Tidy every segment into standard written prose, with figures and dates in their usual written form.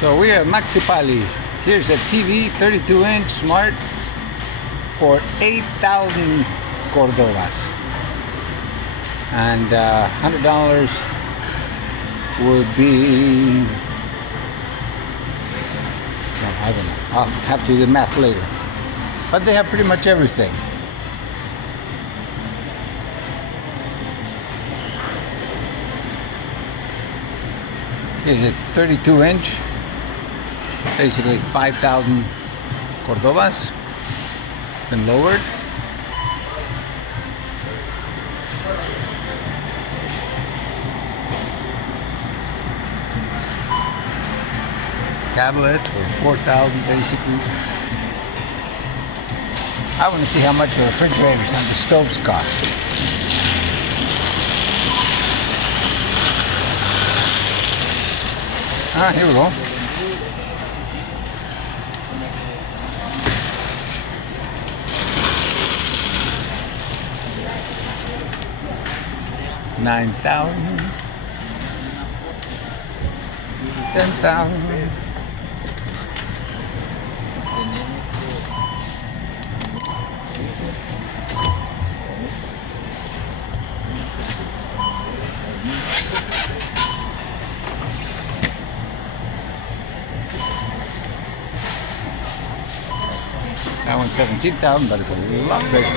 So we're at Maxipali. Here's a TV, 32-inch smart for 8,000 Cordobas. And $100 would be, well, I don't know. I'll have to do the math later. But they have pretty much everything. Here's a 32-inch, basically 5,000 Cordobas. It's been lowered. Tablet for 4,000 basically. I want to see how much the refrigerators and the stoves cost. Here we go. $9,000, $10,000. That one's 17,000, but it's a lot bigger.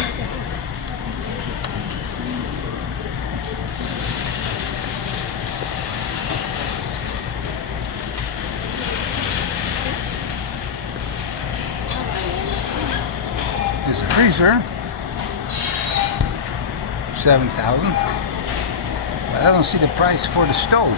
This freezer, 7,000. But I don't see the price for the stove.